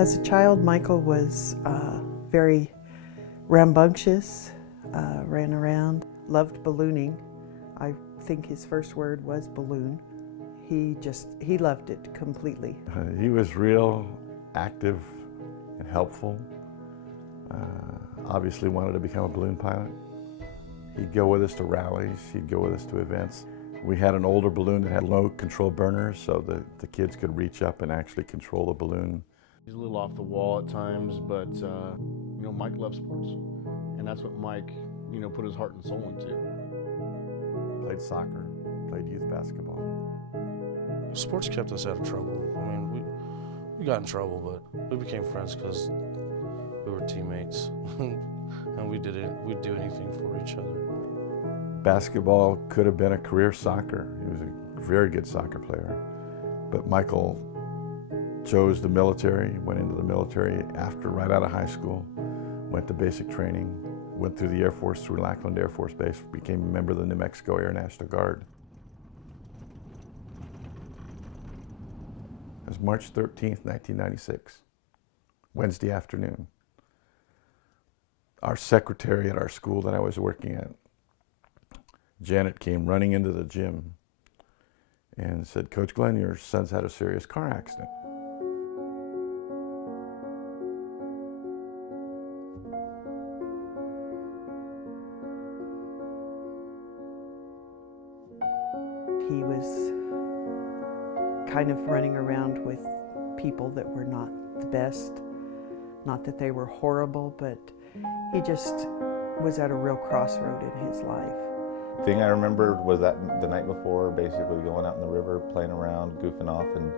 As a child, Michael was very rambunctious, ran around, loved ballooning. I think his first word was balloon. He loved it completely. He was real active and helpful. Obviously wanted to become a balloon pilot. He'd go with us to rallies, he'd go with us to events. We had an older balloon that had low control burners so that the kids could reach up and actually control the balloon. He's a little off the wall at times, but Mike loves sports, and that's what Mike, put his heart and soul into. Played soccer, played youth basketball. Sports kept us out of trouble. I mean, we got in trouble, but we became friends because we were teammates, and we'd do anything for each other. Basketball could have been a career soccer. He was a very good soccer player, but Michael chose the military, went into the military right out of high school, went to basic training, went through the Air Force, through Lackland Air Force Base, became a member of the New Mexico Air National Guard. It was March 13th, 1996, Wednesday afternoon. Our secretary at our school that I was working at, Janet, came running into the gym and said, "Coach Glen, your son's had a serious car accident." He was kind of running around with people that were not the best. Not that they were horrible, but he just was at a real crossroad in his life. The thing I remember was that the night before, basically going out in the river, playing around, goofing off, and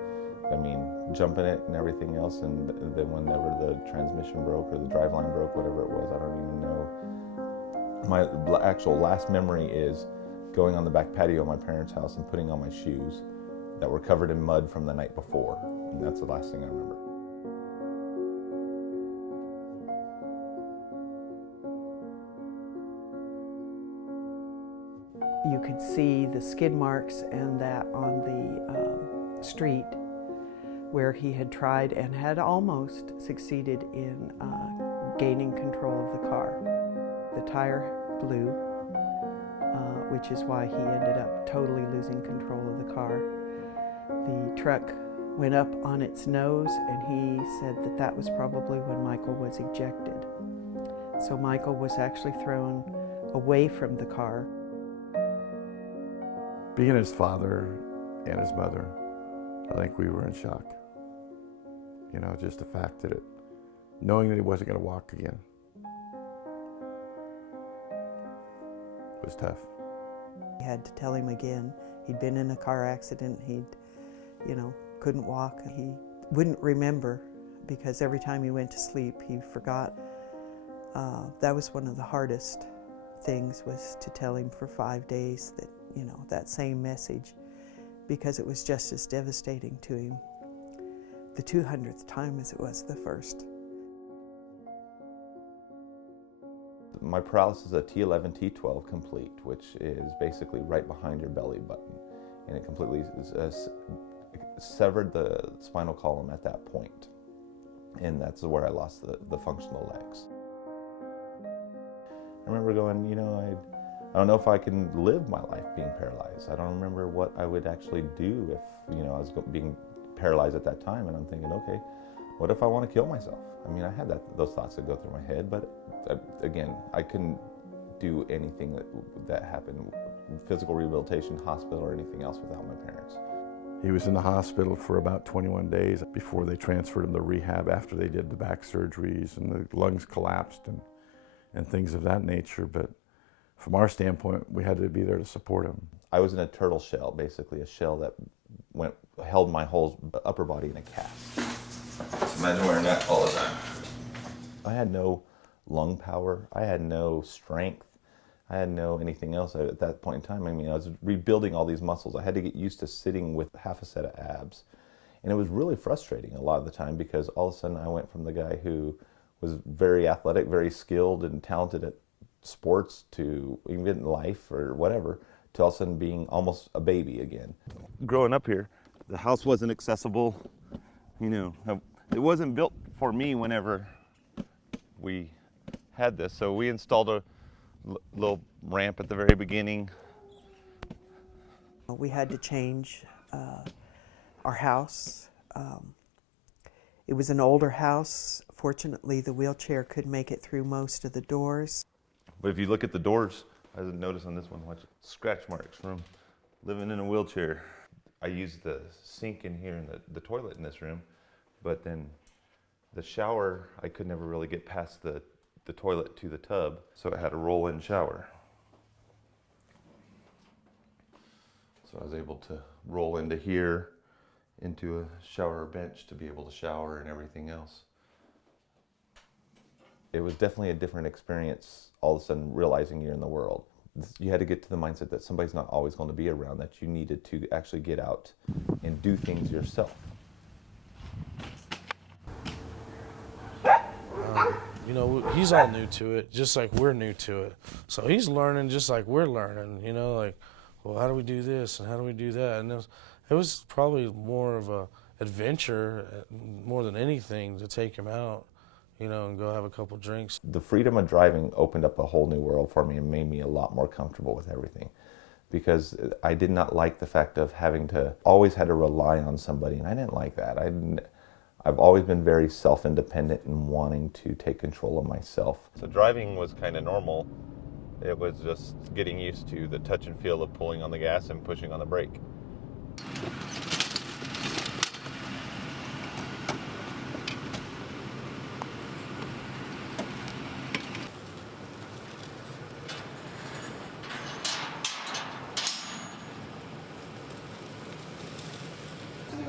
jumping it and everything else. And then whenever the transmission broke or the driveline broke, whatever it was, I don't even know. My actual last memory is going on the back patio of my parents' house and putting on my shoes that were covered in mud from the night before. And that's the last thing I remember. You could see the skid marks and that on the street where he had tried and had almost succeeded in gaining control of the car. The tire blew, which is why he ended up totally losing control of the car. The truck went up on its nose, and he said that that was probably when Michael was ejected. So Michael was actually thrown away from the car. Being his father and his mother, I think we were in shock. Just the fact that knowing that he wasn't going to walk again was tough. We had to tell him again. He'd been in a car accident. Couldn't walk. He wouldn't remember because every time he went to sleep, he forgot. That was one of the hardest things, was to tell him for 5 days that, that same message, because it was just as devastating to him the 200th time as it was the first. My paralysis is a T11, T12 complete, which is basically right behind your belly button. And it completely severed the spinal column at that point. And that's where I lost the functional legs. I remember going, I don't know if I can live my life being paralyzed. I don't remember what I would actually do if, I was being paralyzed at that time. And I'm thinking, okay, what if I want to kill myself? I had those thoughts that go through my head, but again, I couldn't do anything that happened, physical rehabilitation, hospital, or anything else without my parents. He was in the hospital for about 21 days before they transferred him to rehab after they did the back surgeries and the lungs collapsed and things of that nature. But from our standpoint, we had to be there to support him. I was in a turtle shell, basically a shell that held my whole upper body in a cast. Just imagine wearing that all the time. I had no lung power. I had no strength. I had no anything else at that point in time. I was rebuilding all these muscles. I had to get used to sitting with half a set of abs. And it was really frustrating a lot of the time, because all of a sudden I went from the guy who was very athletic, very skilled and talented at sports, to even in life or whatever, to all of a sudden being almost a baby again. Growing up here, the house wasn't accessible. It wasn't built for me whenever we had this. So we installed a little ramp at the very beginning. We had to change our house. It was an older house. Fortunately, the wheelchair could make it through most of the doors. But if you look at the doors, I didn't notice on this one, watch scratch marks from living in a wheelchair. I used the sink in here and the toilet in this room, but then the shower, I could never really get past the toilet to the tub, so I had a roll-in shower. So I was able to roll into here, into a shower bench to be able to shower and everything else. It was definitely a different experience, all of a sudden realizing you're in the world. You had to get to the mindset that somebody's not always going to be around, that you needed to actually get out and do things yourself. You know, he's all new to it, just like we're new to it. So he's learning just like we're learning, you know, like, well, how do we do this and how do we do that? And it was probably more of a adventure more than anything to take him out, you know, and go have a couple drinks. The freedom of driving opened up a whole new world for me and made me a lot more comfortable with everything, because I did not like the fact of having to always had to rely on somebody, and I didn't like that. I've always been very self-independent and wanting to take control of myself. So driving was kind of normal. It was just getting used to the touch and feel of pulling on the gas and pushing on the brake.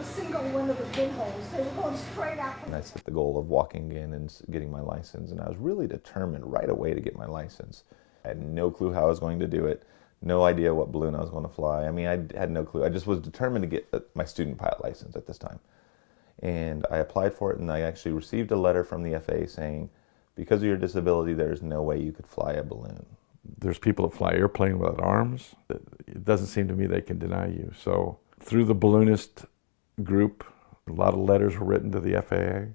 Single one of the pinholes. They were going straight out. And I set the goal of walking in and getting my license, and I was really determined right away to get my license. I had no clue how I was going to do it, no idea what balloon I was going to fly. I mean, I had no clue. I just was determined to get my student pilot license at this time. And I applied for it, and I actually received a letter from the FAA saying, because of your disability, there's no way you could fly a balloon. There's people that fly airplane without arms. It doesn't seem to me they can deny you. So through the balloonist group, a lot of letters were written to the FAA,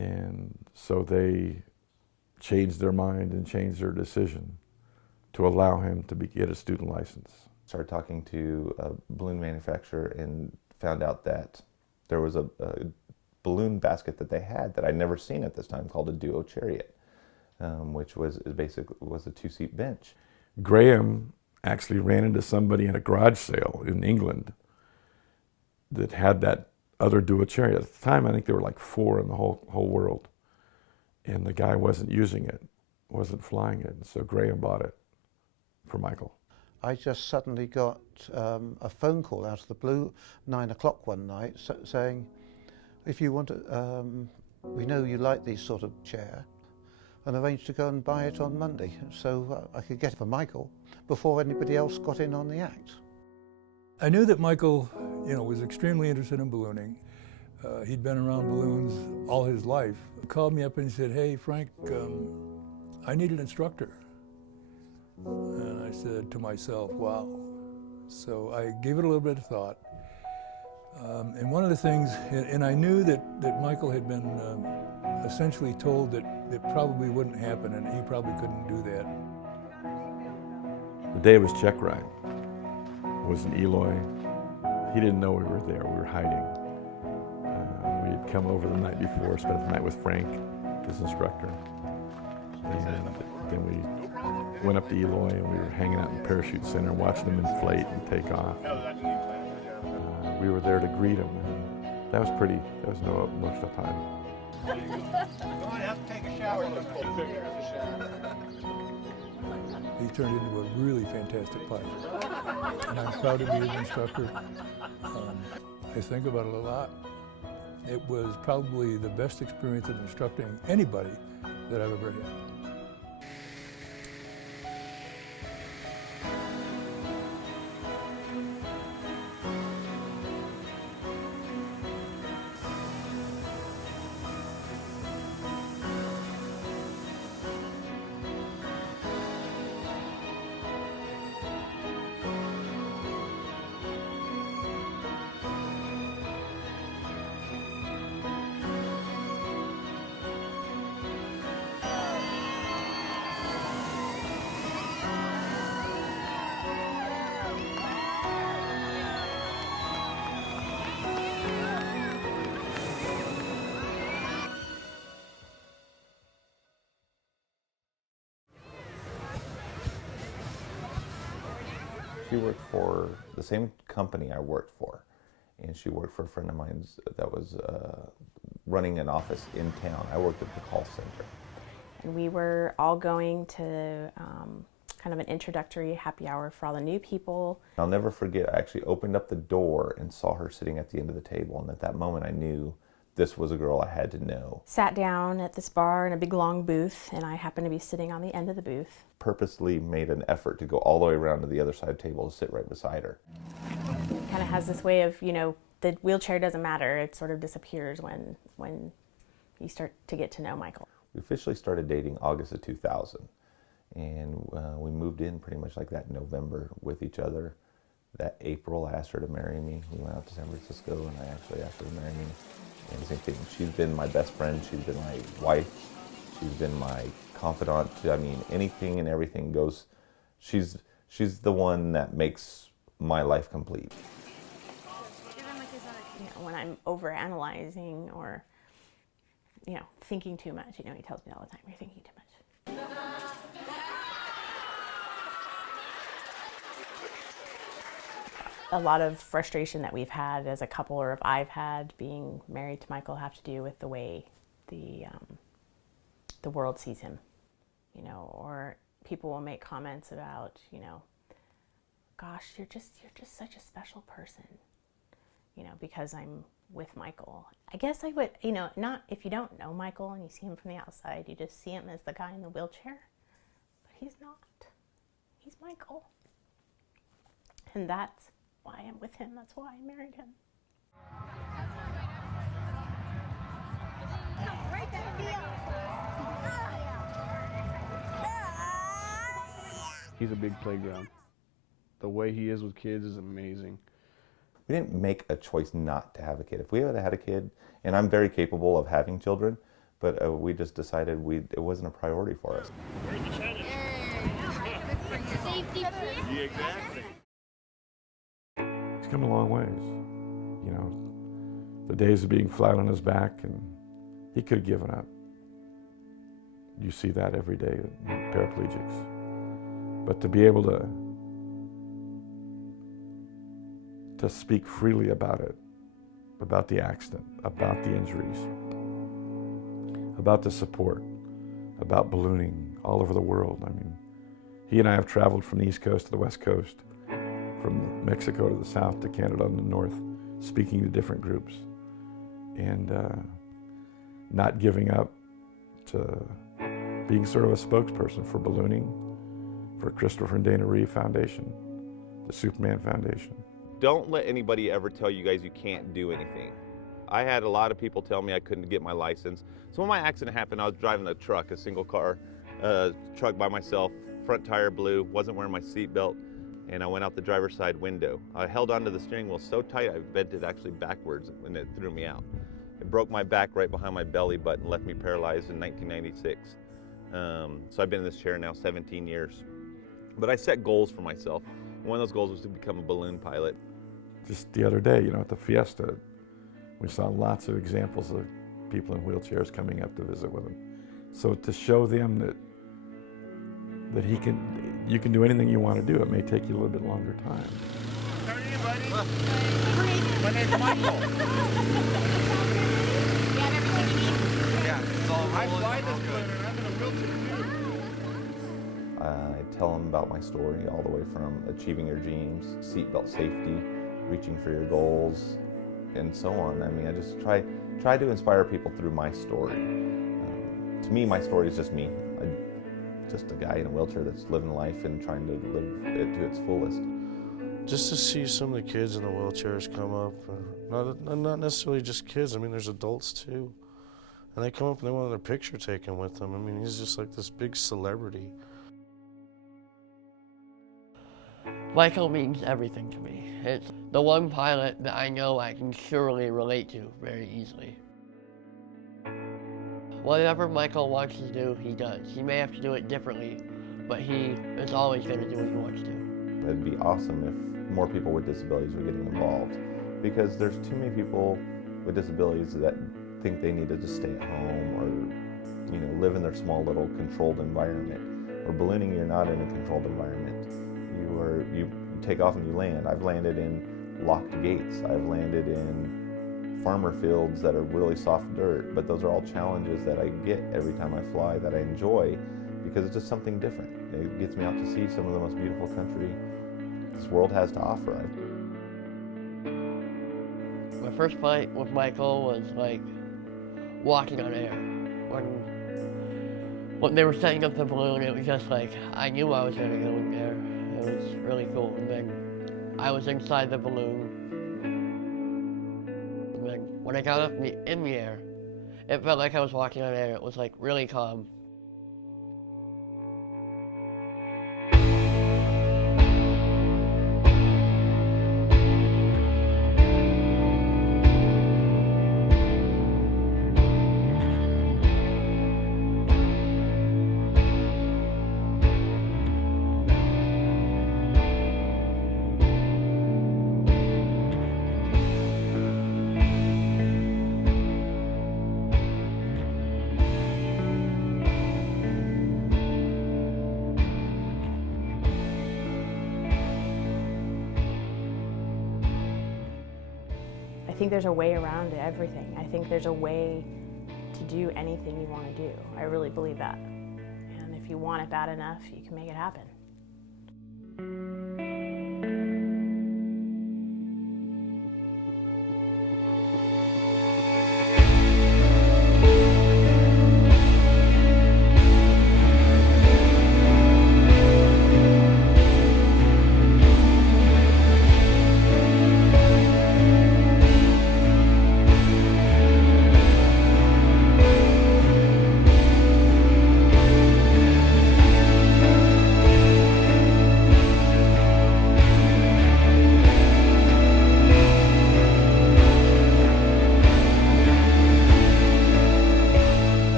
and so they changed their mind and changed their decision to allow him to get a student license. Started talking to a balloon manufacturer and found out that there was a balloon basket that they had that I'd never seen at this time called a duo chariot, which was a two-seat bench. Graham actually ran into somebody in a garage sale in England that had that other dual chariot. At the time, I think there were like 4 in the whole world. And the guy wasn't using it, wasn't flying it. And so Graham bought it for Michael. I just suddenly got a phone call out of the blue, 9 o'clock one night, saying, if you want to, we know you like these sort of chair, and arranged to go and buy it on Monday, so I could get it for Michael before anybody else got in on the act. I knew that Michael, was extremely interested in ballooning. He'd been around balloons all his life. He called me up and he said, "Hey, Frank, I need an instructor." And I said to myself, wow. So I gave it a little bit of thought. And one of the things, and I knew that Michael had been essentially told that it probably wouldn't happen and he probably couldn't do that. The day of his check ride was in Eloy. He didn't know we were there, we were hiding. We had come over the night before, spent the night with Frank, his instructor. And then we went up to Eloy and we were hanging out in the parachute center watching them inflate and take off. We were there to greet him, and that was no emotional time. He turned into a really fantastic pilot, and I'm proud to be his instructor. I think about it a lot. It was probably the best experience of instructing anybody that I've ever had. She worked for the same company I worked for, and she worked for a friend of mine that was running an office in town. I worked at the call center. And we were all going to kind of an introductory happy hour for all the new people. I'll never forget, I actually opened up the door and saw her sitting at the end of the table, and at that moment I knew this was a girl I had to know. Sat down at this bar in a big long booth, and I happened to be sitting on the end of the booth. Purposely made an effort to go all the way around to the other side of the table to sit right beside her. Kind of has this way of, you know, the wheelchair doesn't matter. It sort of disappears when you start to get to know Michael. We officially started dating August of 2000, and we moved in pretty much like that in November with each other. That April, I asked her to marry me. We went out to San Francisco, and I actually asked her to marry me. And the same thing, she's been my best friend, she's been my wife, she's been my confidant. I mean, anything and everything goes. She's the one that makes my life complete. You know, when I'm overanalyzing or, you know, thinking too much, you know, he tells me all the time, you're thinking too much. A lot of frustration that we've had as a couple, or if I've had being married to Michael, have to do with the way the world sees him, you know, or people will make comments about, you know, gosh, you're just such a special person, you know, because I'm with Michael. I guess I would, you know, not if you don't know Michael and you see him from the outside, you just see him as the guy in the wheelchair, but he's not. He's Michael. And that's why I'm with him. That's why I married him. He's a big playground. The way he is with kids is amazing. We didn't make a choice not to have a kid. If we had had a kid, and I'm very capable of having children, but we just decided it wasn't a priority for us. Where's the challenge? Safety. Yeah, exactly. He's come a long ways. You know, the days of being flat on his back, and he could have given up. You see that every day with paraplegics. But to be able to speak freely about it, about the accident, about the injuries, about the support, about ballooning all over the world. I mean, he and I have traveled from the East Coast to the West Coast, from Mexico to the South to Canada and the North, speaking to different groups, and not giving up, to being sort of a spokesperson for ballooning, for Christopher and Dana Reeve Foundation, the Superman Foundation. Don't let anybody ever tell you guys you can't do anything. I had a lot of people tell me I couldn't get my license. So when my accident happened, I was driving a truck, a single car truck by myself, front tire blew, wasn't wearing my seatbelt, and I went out the driver's side window. I held onto the steering wheel so tight I bent it actually backwards and it threw me out. It broke my back right behind my belly button, left me paralyzed in 1996. So I've been in this chair now 17 years. But I set goals for myself. One of those goals was to become a balloon pilot. Just the other day, you know, at the Fiesta, we saw lots of examples of people in wheelchairs coming up to visit with him. So to show them that you can do anything you want to do, it may take you a little bit longer time. How are you, buddy? My name's Michael. You have everything you need? Yeah, it's all rolling. I fly this balloon and I'm in a wheelchair too. I tell them about my story all the way from achieving your dreams, seatbelt safety, reaching for your goals, and so on. I mean, I just try to inspire people through my story. To me, my story is just me. Just a guy in a wheelchair that's living life and trying to live it to its fullest. Just to see some of the kids in the wheelchairs come up, or not necessarily just kids, I mean there's adults too. And they come up and they want their picture taken with them. I mean, he's just like this big celebrity. Michael means everything to me. It's the one pilot that I know I can surely relate to very easily. Whatever Michael wants to do, he does. He may have to do it differently, but he is always going to do what he wants to. It'd be awesome if more people with disabilities were getting involved, because there's too many people with disabilities that think they need to just stay at home or, you know, live in their small little controlled environment. Or ballooning, you're not in a controlled environment. You take off and you land. I've landed in locked gates. I've landed in farmer fields that are really soft dirt, but those are all challenges that I get every time I fly that I enjoy because it's just something different. It gets me out to see some of the most beautiful country this world has to offer. My first flight with Michael was like walking on air. When they were setting up the balloon, it was just like, I knew I was gonna go in there. It was really cool. And then I was inside the balloon. And then when I got up in the air, it felt like I was walking on air. It was like really calm. I think there's a way around everything. I think there's a way to do anything you want to do. I really believe that. And if you want it bad enough, you can make it happen.